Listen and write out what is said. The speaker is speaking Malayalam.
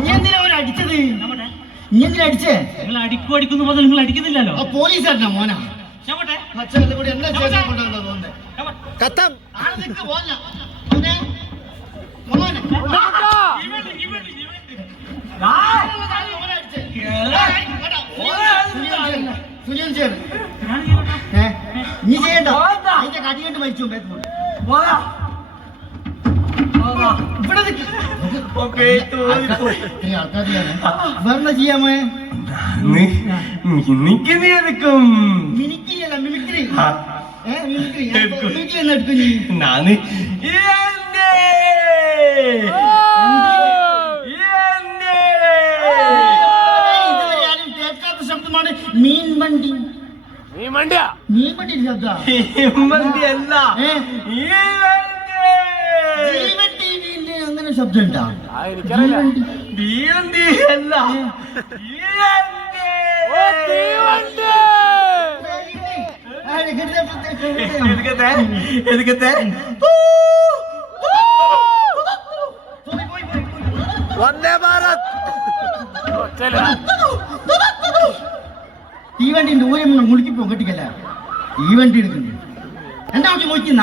നീ എന്തിനാ അവൻ അടിച്ചത്? നീ എന്തിനാ അടിച്ചേ? നിങ്ങൾ അടിക്കും അടിക്കുന്നു പറഞ്ഞാൽ നിങ്ങൾ അടിക്കുന്നില്ലല്ലോ. പോലീസായിരുന്നോ മോനാ? അച്ഛനെ കൂടി എന്താ സ്റ്റേഷനിൽ കൊണ്ടുവന്നത്? കത്തം നീ ചെയ്യണ്ട, അതിന്റെ കടികൊണ്ട് മരിച്ചു. വേറെ ചെയ്യാമോ? മിമിക്രിയല്ല മിമിക്രി. മിമിക്രി എന്ന് എടുക്കും നീ. നാന് ഇതുവരെയാരും കേൾക്കാത്ത ശബ്ദമാണ് മീൻ വണ്ടി. മീൻ വണ്ടി ശബ്ദ ജീവൻ ടിവിന്റെ അങ്ങനെ ശബ്ദം ഉണ്ടാ? വന്ദേ ഭാരത് തീവണ്ടി ദൂരം മുളുക്കി പോകട്ടിക്കല്ല. ഈ വണ്ടി എടുക്കുന്നു എന്താ മുളിക്കുന്ന